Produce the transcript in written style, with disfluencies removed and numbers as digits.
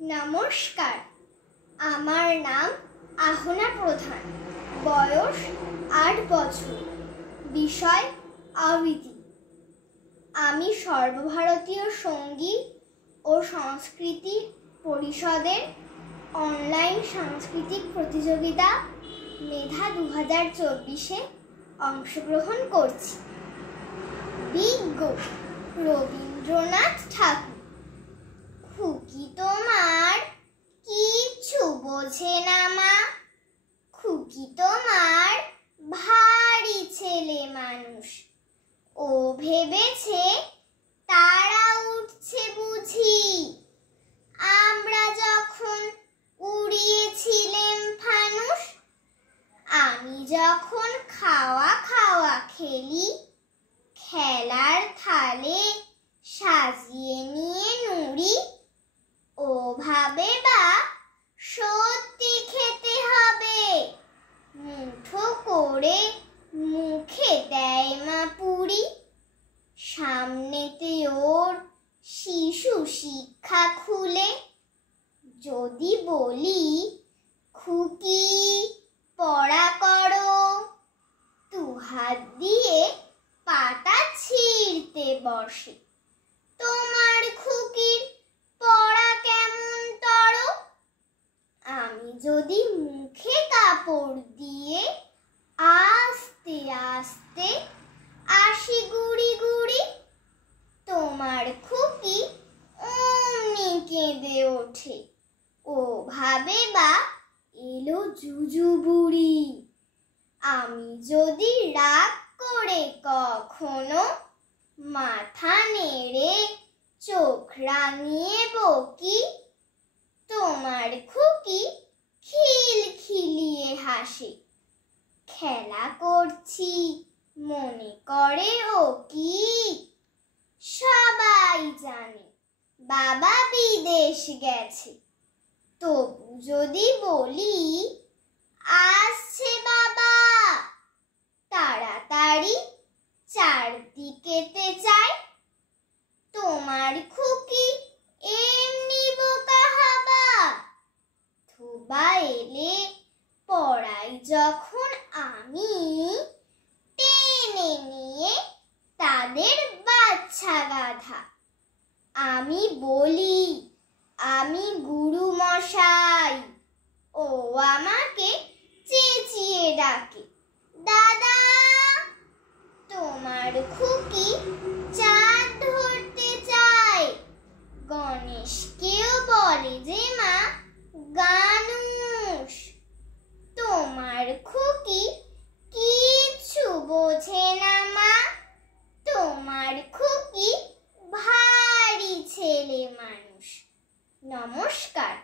নমস্কার, আমার নাম আহনা প্রধান, বয়স ৮ বছর, বিষয় আবৃত্তি। আমি সর্বভারতীয় সঙ্গীত ও সংস্কৃতি পরিষদের অনলাইন সাংস্কৃতিক প্রতিযোগিতা মেধা ২০২৪-এ অংশগ্রহণ করছি। বিজ্ঞ রবীন্দ্রনাথ ঠাকুর। খুকি তোমার কিচ্ছু বোঝে না মা, খুকি তোমার ভারী ছেলে মানুষ। ও ভেবেছে তারা উঠছে বুঝি, আমরা যখন উড়িয়েছিলেম ফানুস। আমি যখন খাওয়া খাওয়া খেলি, খেলার থালে সাজিয়ে নিয়ে নুড়ি। ও ভাবে বা সত্যি খেতে হবে, মুঠো করে মুখে দেয় মা পুরি। সামনেতে ওর শিশু শিক্ষা খুলে, যদি বলি খুকি পড়া করো, দুহাত দিয়ে পাতা ছিঁড়তে বসে। তোমার খুকির পড়া কেমন তর? আমি যদি মুখে কাপড় দিয়ে আস্তে আস্তে আসি গুড়ি গুড়ি, তোমার খুকি অমনি কেঁদে ওঠে। ও ভাবে বা এলো জুজু বুড়ি। আমি যদি রাগ করে কখনো মাথা নেড়ে চোখ রাঙিয়ে বকি, তোমার খুকি খিলখিলিয়ে হাসে। খেলা করছি মনে করে ও কি? সবাই জানে বাবা বিদেশ গেছে, তবু যদি বলি আসছে বাবা, তাড়াতাড়ি চারদিকেতে চাই। তোমার খুকি এমনি বোকা হাবা, থোবা এলে পড়াই যখন আমি, টেনে নিয়ে তাদের বাচ্চা গাধা। আমি বলি আমি গুরু মশাই, ও আমাকে চেঁচিয়ে ডাকে দাদা। তোমার খুকি চাঁদ ধরতে চায়, গণেশকেও বলে যে মা গানুষ। তোমার খুকি কিচ্ছু বোঝে না মা, তোমার খুকি ভারী ছেলে মানুষ। নমস্কার।